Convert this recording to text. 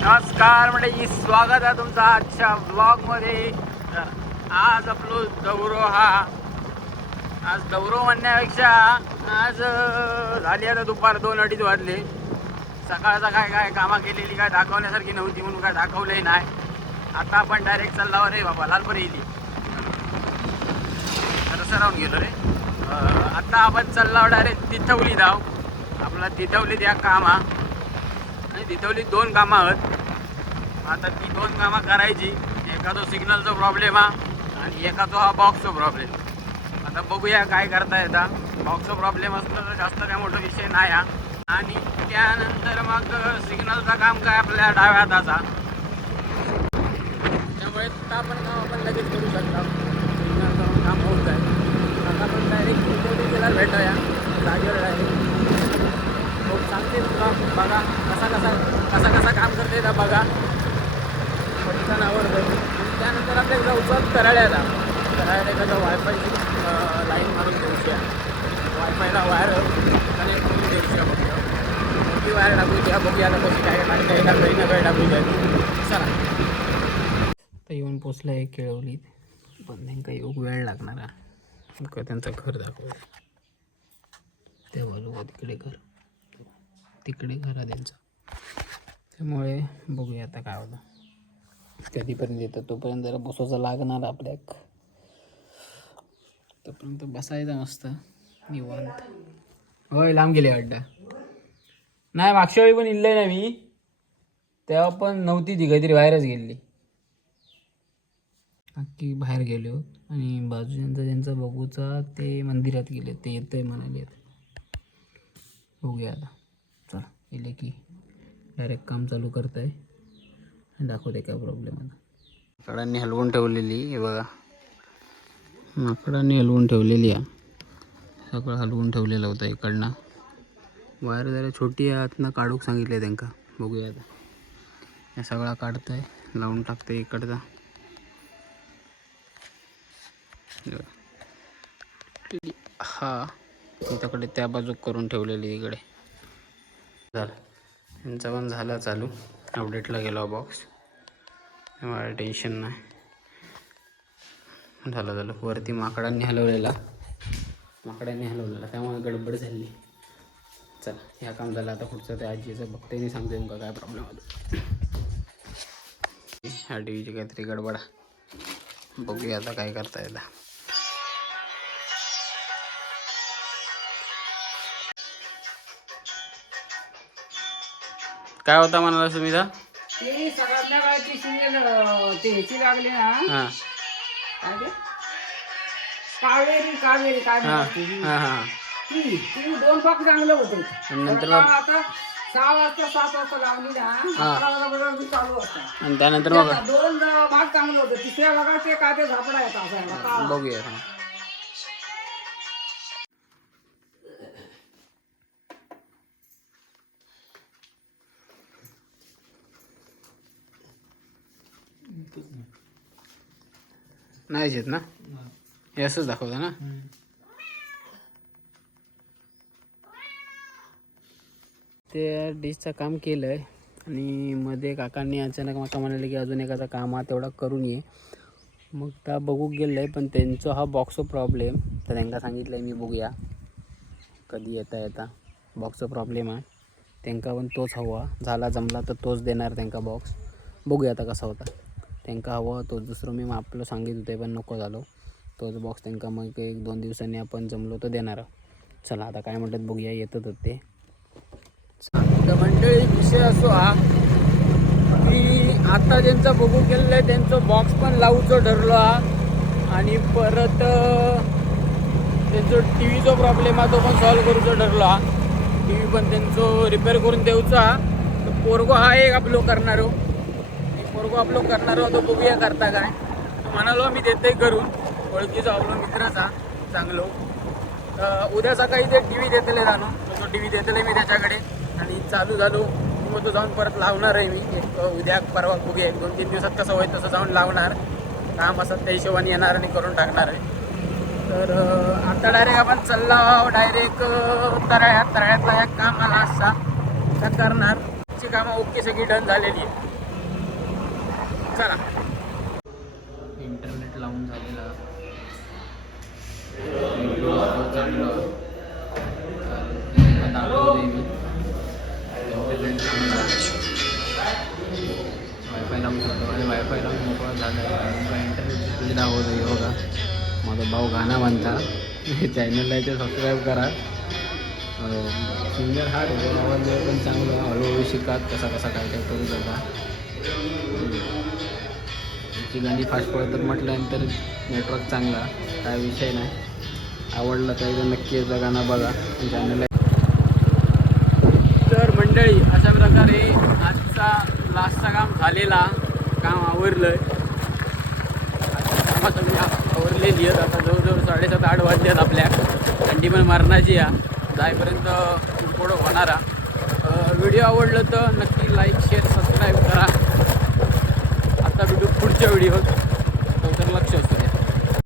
नमस्कार म्हणजे स्वागत आहे तुमचं आजच्या ब्लॉगमध्ये. तर आज आपलं दौरो म्हणण्यापेक्षा आज झाली आता दुपार 2-2:30 वाजले. सकाळचा काय कामं केलेली काय दाखवण्यासारखी नव्हती म्हणून काय दाखवलंही नाही. आता आपण डायरेक्ट चाललावर रे बाबा लालपरी येईल तसं राहून गेलो रे. आता आपण चाललावर डायरेक्ट तिथवली धाव आपला तिथवली त्या कामा आणि तिथवली 2 कामं आहेत. आता ती 2 कामं करायची. एका तो सिग्नलचा प्रॉब्लेम आणि एका तो हा बॉक्सचा प्रॉब्लेम. आता बघूया काय करता येतं. बॉक्सचा प्रॉब्लेम असलं तर जास्त काय मोठा विषय नाही हा. आणि त्यानंतर मग सिग्नलचा काम काय आपल्या डाव्या हाताचा. त्यामुळे आपण लगेच करू शकता. सिग्नलचं काम होऊन जाईल. आता आपण डायरेक्ट तिथं भेटूया जागेवर डायरेक्ट. खूप सांगते तुला बघा कसा काम करते का बघा. पटकन आवडतं. त्यानंतर आपल्या जाऊचं कराड्याला एखादा वायफायची लाईन मारून देऊया. वायफायला वायर कनेक्ट करून देऊया. मोठी वायर टाकू द्या. बघूया आता कशी काय टाकू द्या. चला आता येऊन पोचलं आहे केळवलीत. पण त्यांना योग वेळ लागणार आहे. त्यांचं घर दाखव. त्या बाजूला तिकडे घर आहे त्यांचं. त्यामुळे बघूया आता काय होतं. कधीपर्यंत येतं तोपर्यंत जरा बसायचं लागणार आपल्याक. तोपर्यंत बसायचं मस्त निवांत. होय लांब गेले अड्डा नाही. मागच्या वेळी पण इल्लंय ना मी. तेव्हा पण नव्हती ती काहीतरी बाहेरच गेली. नक्की बाहेर गेलो आणि बाजूच्यांचा ज्यांचा बघूचा ते मंदिरात गेले. ते येतंय म्हणाले. बघूया आता. चला गेले की डायरेक्ट काम चालू करत आहे. दाखवते काय प्रॉब्लेम आहे. माकडांनी हलवून ठेवलेली हे बघा. माकडांनी हलवून ठेवलेली आहे. सगळं हलवून ठेवलेलं होतं इकडनं. वायर जरा छोटी आहे आतनं काढूक सांगितले त्यांका. बघूया आता. हे सगळा काढतंय लावून टाकतंय इकडचा. हा इकडे त्या बाजू करून ठेवलेली इकडे. झालं यांचं पण झालं चालू. अपडेटला गेलो बॉक्स. मला टेन्शन नाही. झालं वरती माकडांनी हलवलेला त्यामुळे गडबड झाली. चला ह्या काम झालं. आता पुढचं त्या आजीचं बघते नाही सांगते तुमका काय प्रॉब्लेम होतो. ह्या टीव्हीची काहीतरी गडबड. बघूया आता काय करता येतं. काय होता म्हणाला सुमिता. ते सगळ्यांना काय ते सिरियल ते ह्याची लागली ना. हां काय ते कावेरी काय म्हणते ती 2 भाग चांगलं होतं. नंतर आता 6 वाजता 7 वाजता लावली ना. 11 वाजता चालू असतात. आणि त्यानंतर मग 2 भाग चांगलं होतं. तिसऱ्या भागात ते काय ते झापडा येतात. बघूया. नाही येत ना. हे असंच दाखवतं ना. ते डिशचं काम केलं आहे आणि मध्ये काकांनी अचानक मला म्हणाले की अजून एखादा काम हा तेवढा करून ये. मग त्या बघू गेलं आहे. पण त्यांचा हा बॉक्सचा प्रॉब्लेम तर त्यांना सांगितलं आहे मी. बघूया कधी येता बॉक्सचा प्रॉब्लेम आहे. त्यांना पण तोच हवा. झाला जमला तर तोच देणार त्यांना बॉक्स. बघूया आता कसा होता. त्यांना हवं तोच. दुसरं मी आपलं सांगित होते पण नको झालो. तोच बॉक्स त्यांना मग 1-2 दिवसांनी आपण जमलो तर देणार. चला आता काय म्हणतात बघूया. येतच होते तर मंडळी. विषय असो हा की आता ज्यांचा बघू केलेलं आहे त्यांचं बॉक्स पण लावूचं ठरलो हा. आणि परत त्यांचं टी व्हीचा प्रॉब्लेम आहे तो पण सॉल्व करूचं ठरलो हा. टी व्ही पण त्यांचं रिपेअर करून देऊचा. तर पोरगो हा एक आपलो करणार हो. पोरगो आपलो करणार होतो. बघूया करता काय. म्हणालो मी देते करून. ओळखीचा आपलो मित्रचा चांगलो. उद्या सकाळी ते टी व्ही देतले जाणो. तो टी व्ही देतले मी त्याच्याकडे आणि चालू झालो मग तो जाऊन परत लावणार आहे मी. उद्या परवा बघूया 1-2-3 दिवसात कसं होईल तसं जाऊन लावणार. काम असं त्या हिशोबाने येणार आणि करून टाकणार आहे. तर आता डायरेक्ट आपण चालला डायरेक्ट तळ्यातला एक काम आला असा त्या करणार. बाकीची कामं ओके सगळी डन झालेली आहे. चला इंटरनेट लावून झालेला दाखवते मी इंटरनेट वायफाय लावून शकतो आणि वायफाय लावून मोकळा झाला आहे. इंटरनेटची सुविधा होत आहे बघा. माझा भाऊ गाणं म्हणता चॅनलला आहे ते सबस्क्राईब करा. सिंगर हा आवाज पण चांगला हळूहळू शिकात कसा कसा काय काय करू शकता. त्याची गाणी फास्ट पडतात म्हटल्यानंतर नेटवर्क चांगला काय विषय नाही. आवडलं तर एकदा नक्की एकदा गाणं बघा चॅनलला. तर मंडळी अशा प्रकारे आजचा लास्टचा काम झालेला काम आवरलं कामाचं मी आवरलेली आहेत. आता जवळजवळ 7:30-8 वाजले आहेत. आपल्या थंडी पण मरणाची या जाईपर्यंत पुढं होणारा. व्हिडिओ आवडलं तर नक्की लाईक शेअर सबस्क्राईब करा. आता भेटू पुढच्या व्हिडिओत.